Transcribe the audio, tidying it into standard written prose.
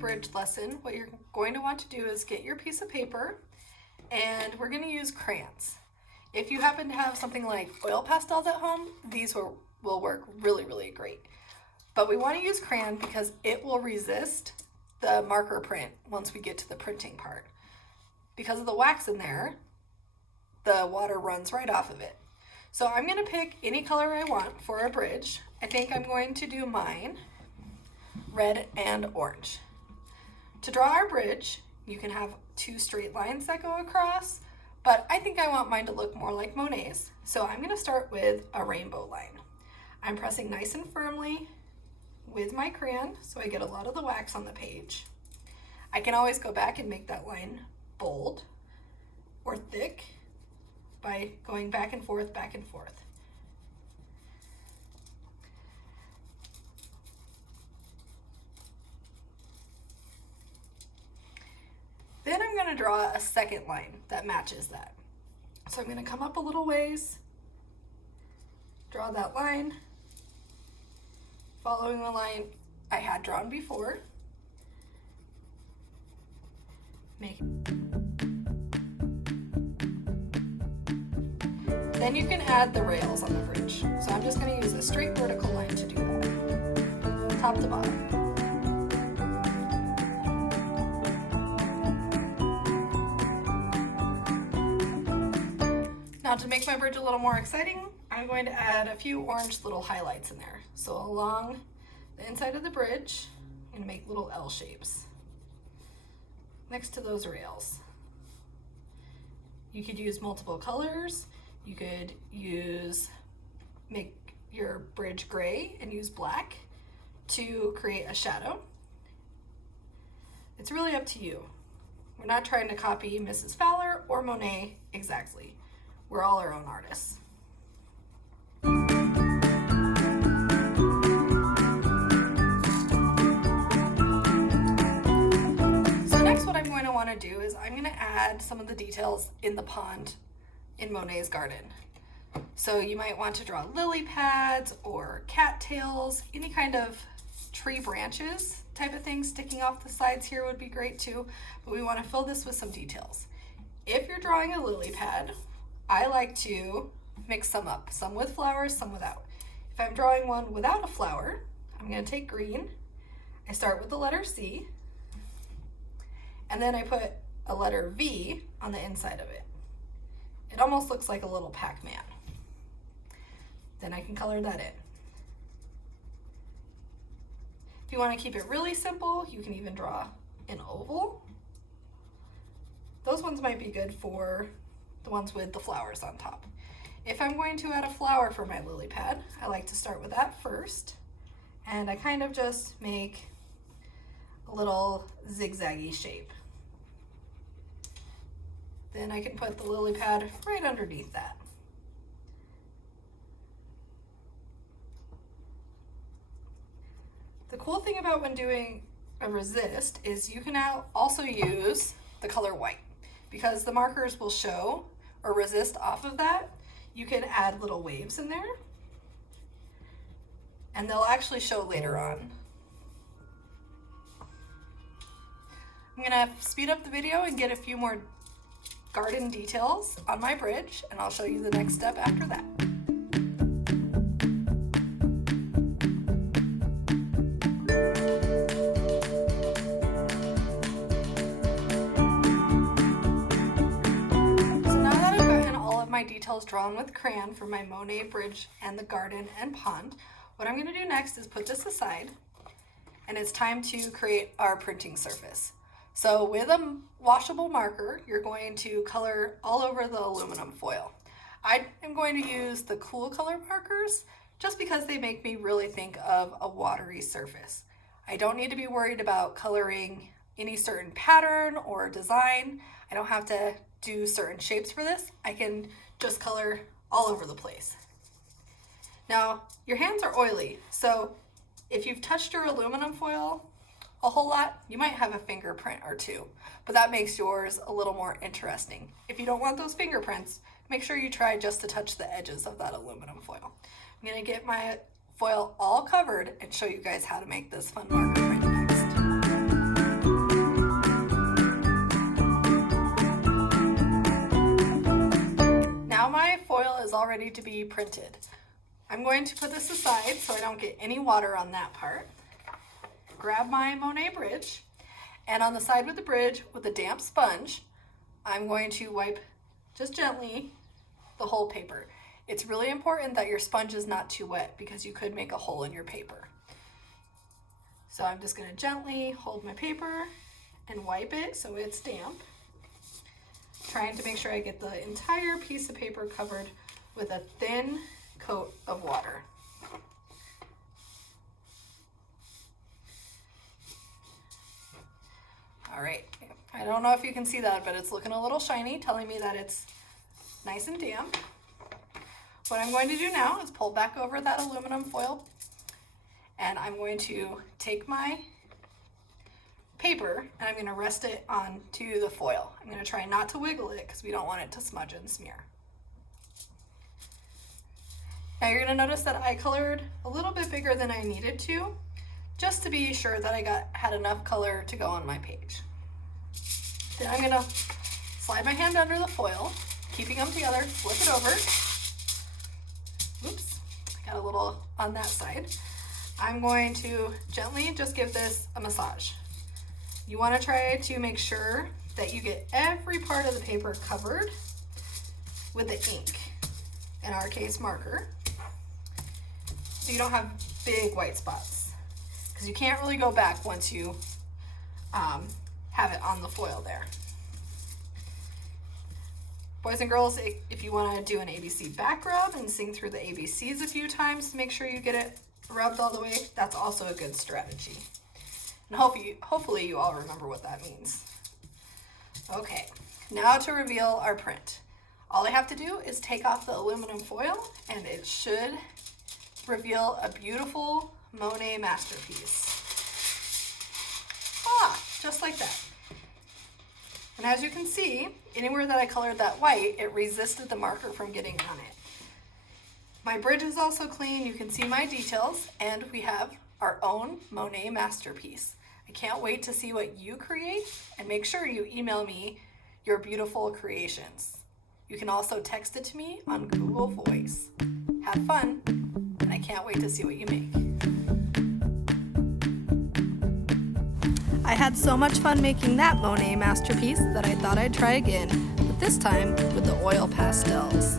Bridge lesson, what you're going to want to do is get your piece of paper, and we're going to use crayons. If you happen to have something like oil pastels at home, these will work really, really great. But we want to use crayon because it will resist the marker print once we get to the printing part. Because of the wax in there, the water runs right off of it. So I'm going to pick any color I want for a bridge. I think I'm going to do mine red and orange. To draw our bridge, you can have two straight lines that go across, but I think I want mine to look more like Monet's. So I'm going to start with a rainbow line. I'm pressing nice and firmly with my crayon so I get a lot of the wax on the page. I can always go back and make that line bold or thick by going back and forth, back and forth. Then I'm going to draw a second line that matches that. So I'm going to come up a little ways, draw that line, following the line I had drawn before. Then you can add the rails on the bridge. So I'm just going to use a straight vertical line to do that, top to bottom. Now to make my bridge a little more exciting, I'm going to add a few orange little highlights in there. So along the inside of the bridge, I'm going to make little L shapes next to those rails. You could use multiple colors. You could make your bridge gray and use black to create a shadow. It's really up to you. We're not trying to copy Mrs. Fowler or Monet exactly. We're all our own artists. So next what I'm going to want to do is I'm going to add some of the details in the pond in Monet's garden. So you might want to draw lily pads or cattails, any kind of tree branches type of thing sticking off the sides here would be great too, but we want to fill this with some details. If you're drawing a lily pad, I like to mix some up, some with flowers, some without. If I'm drawing one without a flower, I'm going to take green. I start with the letter C, and then I put a letter V on the inside of it. It almost looks like a little Pac-Man. Then I can color that in. If you want to keep it really simple, you can even draw an oval. Those ones might be good for the ones with the flowers on top. If I'm going to add a flower for my lily pad, I like to start with that first, and I kind of just make a little zigzaggy shape. Then I can put the lily pad right underneath that. The cool thing about when doing a resist is you can now also use the color white, because the markers will show or resist off of that. You can add little waves in there, and they'll actually show later on. I'm gonna speed up the video and get a few more garden details on my bridge, and I'll show you the next step after that. My details drawn with crayon for my Monet Bridge and the garden and pond. What I'm going to do next is put this aside, and it's time to create our printing surface. So with a washable marker, you're going to color all over the aluminum foil. I am going to use the cool color markers just because they make me really think of a watery surface. I don't need to be worried about coloring any certain pattern or design. I don't have to do certain shapes for this. I can just color all over the place. Now, your hands are oily, so if you've touched your aluminum foil a whole lot, you might have a fingerprint or two, but that makes yours a little more interesting. If you don't want those fingerprints, make sure you try just to touch the edges of that aluminum foil. I'm gonna get my foil all covered and show you guys how to make this fun marker print next. all ready to be printed. I'm going to put this aside so I don't get any water on that part. Grab my Monet Bridge, and on the side with the bridge with a damp sponge, I'm going to wipe just gently the whole paper. It's really important that your sponge is not too wet because you could make a hole in your paper. So I'm just going to gently hold my paper and wipe it so it's damp, trying to make sure I get the entire piece of paper covered with a thin coat of water. All right, I don't know if you can see that, but it's looking a little shiny, telling me that it's nice and damp. What I'm going to do now is pull back over that aluminum foil, and I'm going to take my paper and I'm going to rest it onto the foil. I'm going to try not to wiggle it because we don't want it to smudge and smear. Now you're going to notice that I colored a little bit bigger than I needed to, just to be sure that I had enough color to go on my page. Then I'm going to slide my hand under the foil, keeping them together, flip it over. Oops, I got a little on that side. I'm going to gently just give this a massage. You want to try to make sure that you get every part of the paper covered with the ink, in our case marker, so you don't have big white spots, because you can't really go back once you have it on the foil there. Boys and girls, if you want to do an ABC back rub and sing through the ABCs a few times to make sure you get it rubbed all the way, that's also a good strategy. And hopefully you all remember what that means. Okay, now to reveal our print. All I have to do is take off the aluminum foil and it should reveal a beautiful Monet masterpiece. Just like that. And as you can see, anywhere that I colored that white, it resisted the marker from getting on it. My bridge is also clean, you can see my details, and we have our own Monet masterpiece. I can't wait to see what you create, and make sure you email me your beautiful creations. You can also text it to me on Google Voice. Have fun, and I can't wait to see what you make. I had so much fun making that Monet masterpiece that I thought I'd try again, but this time with the oil pastels.